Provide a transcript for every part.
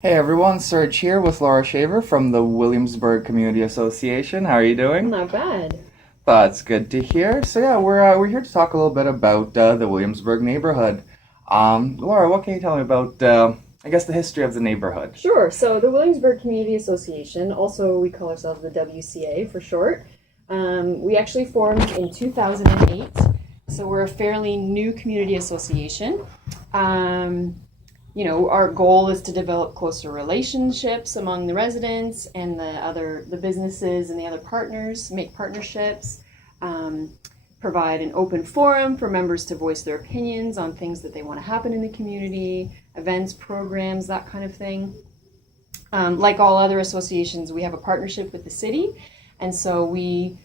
Hey everyone, Serge here with Laura Shaver from the Williamsburg Community Association. How are you doing? Not bad. That's good to hear. So yeah, we're here to talk a little bit about the Williamsburg neighborhood. Laura, what can you tell me about I guess the history of the neighborhood? Sure. So the Williamsburg Community Association, also we call ourselves the WCA for short, we actually formed in 2008. So we're a fairly new community association. Our goal is to develop closer relationships among the residents and the businesses and the other partners, make partnerships, provide an open forum for members to voice their opinions on things that they want to happen in the community, events, programs, that kind of thing. Like all other associations, we have a partnership with the city, and so we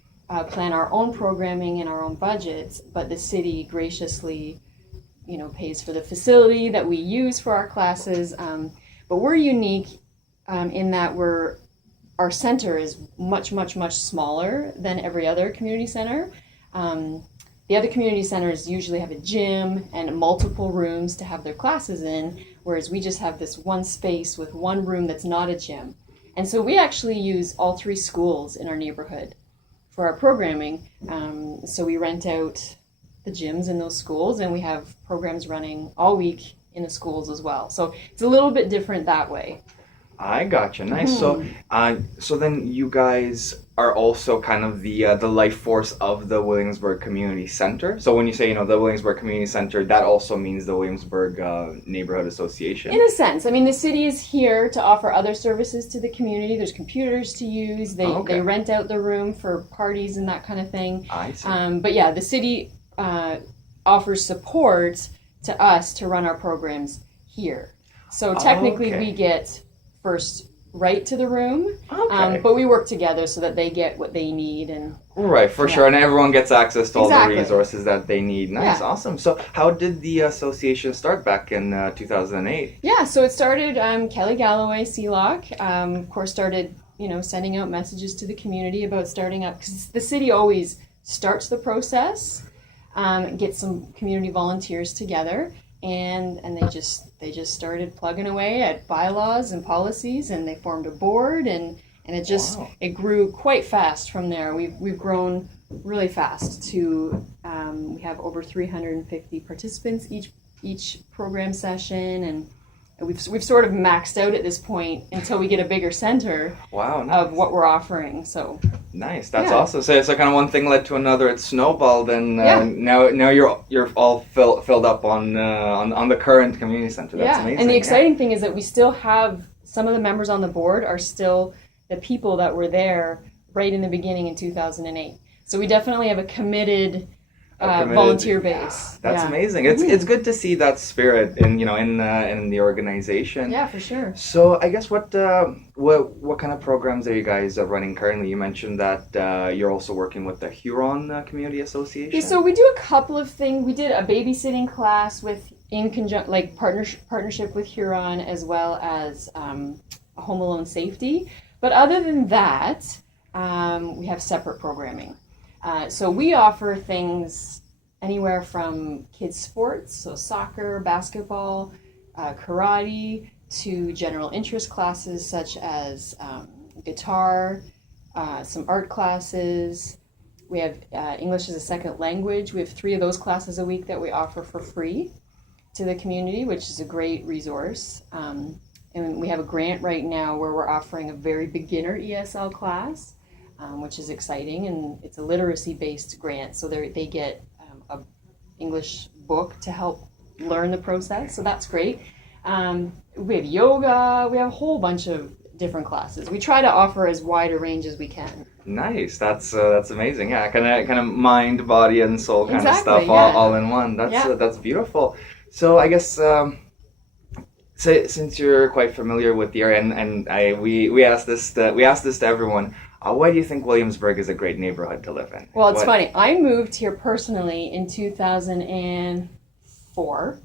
plan our own programming and our own budgets, but the city graciously pays for the facility that we use for our classes. But we're unique in that our center is much, much, much smaller than every other community center. The other community centers usually have a gym and multiple rooms to have their classes in, whereas we just have this one space with one room that's not a gym. And so we actually use all three schools in our neighborhood for our programming. So we rent out the gyms in those schools, and we have programs running all week in the schools as well. So it's a little bit different that way. I gotcha. Nice. So then you guys are also kind of the life force of the Williamsburg Community Center. So when you say the Williamsburg Community Center, that also means the Williamsburg Neighborhood Association. In a sense, I mean, the city is here to offer other services to the community. There's computers to use. They rent out the room for parties and that kind of thing. I see. But yeah, the city offers support to us to run our programs here. So technically we get first right to the room, but we work together so that they get what they need. And right, for sure, and everyone gets access to all the resources that they need. Nice, awesome. So how did the association start back in 2008? Yeah, so it started, Kelly Galloway, CLOC, of course, started sending out messages to the community about starting up, because the city always starts the process, get some community volunteers together, and they just started plugging away at bylaws and policies, and they formed a board, and it grew quite fast from there. We've grown really fast to we have over 350 participants each program session, and we've sort of maxed out at this point until we get a bigger center of what we're offering. So nice, that's awesome. So kind of one thing led to another. It snowballed, and now you're all filled up on the current community center. That's amazing. And the exciting thing is that we still have some of the members on the board are still the people that were there right in the beginning in 2008. So we definitely have a committed volunteer base. That's amazing. It's good to see that spirit in the organization. Yeah, for sure. So I guess what kind of programs are you guys running currently? You mentioned that you're also working with the Huron Community Association. Yeah, so we do a couple of things. We did a babysitting class partnership with Huron, as well as a home alone safety. But other than that, we have separate programming. So we offer things anywhere from kids sports, so soccer, basketball, karate, to general interest classes such as guitar, some art classes. We have English as a second language. We have 3 of those classes a week that we offer for free to the community, which is a great resource. And we have a grant right now where we're offering a very beginner ESL class, which is exciting, and it's a literacy-based grant, so they get a English book to help learn the process, so that's great. We have yoga, we have a whole bunch of different classes. We try to offer as wide a range as we can. Nice, that's amazing. Yeah, kind of mind, body, and soul kind of stuff all in one. That's beautiful. So I guess since you're quite familiar with the area, and we asked this to everyone. Why do you think Williamsburg is a great neighborhood to live in? Well, it's funny. I moved here personally in 2004.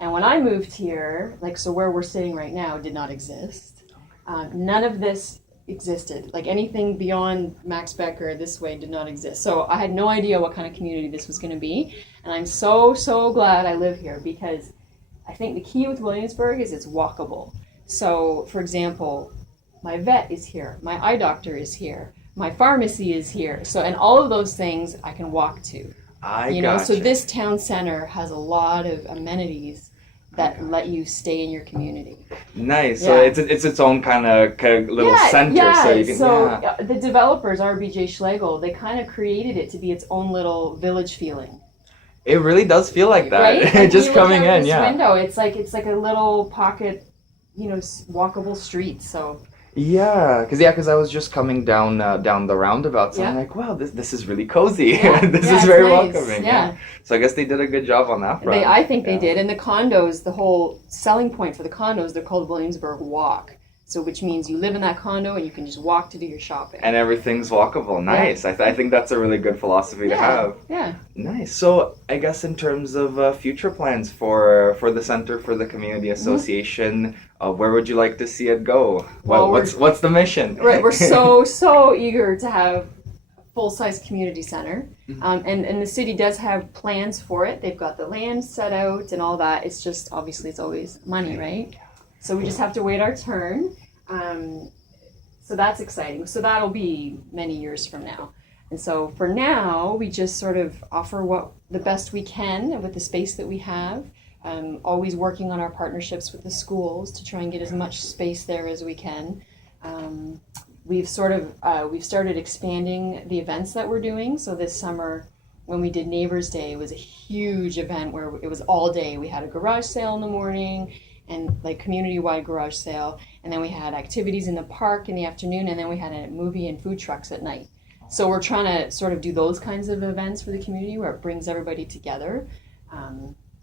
And when I moved here, so where we're sitting right now did not exist. None of this existed. Anything beyond Max Becker this way did not exist. So I had no idea what kind of community this was going to be. And I'm so glad I live here, because I think the key with Williamsburg is it's walkable. So, for example, my vet is here, my eye doctor is here, my pharmacy is here. So, and all of those things I can walk to. I gotcha. So this town center has a lot of amenities that let you stay in your community. Nice. Yeah. So it's its own kind of little center. Yeah. So you can. So the developers, RBJ Schlegel, they kind of created it to be its own little village feeling. It really does feel like that. Right? Like Just coming in, this yeah. window, it's like a little pocket, walkable street. So. Yeah, because I was just coming down the roundabouts, and I'm like, wow, this is really cozy. Yeah. This Yeah, is very nice. welcoming. Yeah. So I guess they did a good job on that front. I think they did. And the condos, the whole selling point for the condos, they're called Williamsburg Walk. So which means you live in that condo and you can just walk to do your shopping. And everything's walkable. Nice. Yeah. I think that's a really good philosophy to have. Yeah. Nice. So I guess in terms of future plans for the Center for the Community Association, where would you like to see it go? Well, What's the mission? Right. We're so eager to have a full-size community center. And the city does have plans for it. They've got the land set out and all that. It's just, obviously, it's always money, right? So we just have to wait our turn. So that's exciting. So that'll be many years from now. And so for now, we just sort of offer the best we can with the space that we have. Always working on our partnerships with the schools to try and get as much space there as we can. We've started expanding the events that we're doing. So this summer, when we did Neighbors Day, it was a huge event where it was all day. We had a garage sale in the morning, and like community-wide garage sale, and then we had activities in the park in the afternoon, and then we had a movie and food trucks at night. So we're trying to sort of do those kinds of events for the community where it brings everybody together,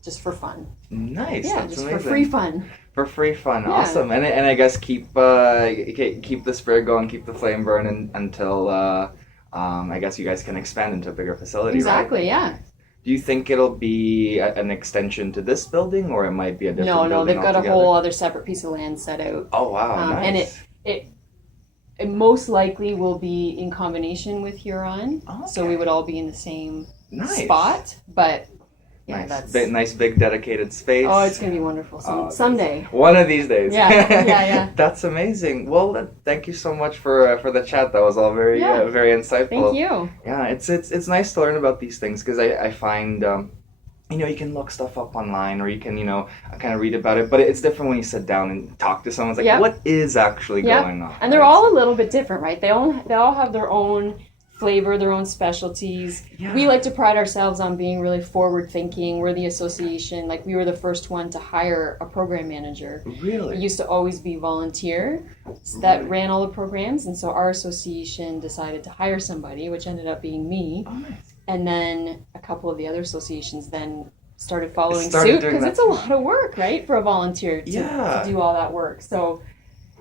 just for fun. Nice. Yeah, That's just amazing. for free fun. For free fun, Yeah. Awesome, and I guess keep the spirit going, keep the flame burning until I guess you guys can expand into a bigger facility. Exactly. Right? Yeah. Do you think it'll be an extension to this building, or it might be a different building? No, they've got altogether? a whole other separate piece of land set out. Oh wow, nice. And it most likely will be in combination with Huron, so we would all be in the same spot. But yeah, that's nice big dedicated space. Oh, it's gonna be wonderful someday. One of these days. Yeah. That's amazing. Well, thank you so much for the chat. That was all very very insightful. Thank you. Yeah, it's nice to learn about these things because I find you can look stuff up online or you can kind of read about it, but it's different when you sit down and talk to someone. It's like what is actually going on? And they're all a little bit different, right? They all have their own flavor, their own specialties. Yeah. We like to pride ourselves on being really forward thinking. We're the association, like we were the first one to hire a program manager. Really? It used to always be volunteer that ran all the programs, and so our association decided to hire somebody, which ended up being me. Oh, nice. And then a couple of the other associations then started following suit because it's a lot of work, right, for a volunteer to do all that work. So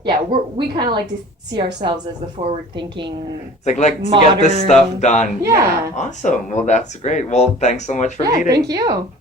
yeah, we kind of like to see ourselves as the forward-thinking. It's like modern, to get this stuff done. Yeah. Awesome. Well, that's great. Well, thanks so much for meeting. Thank you.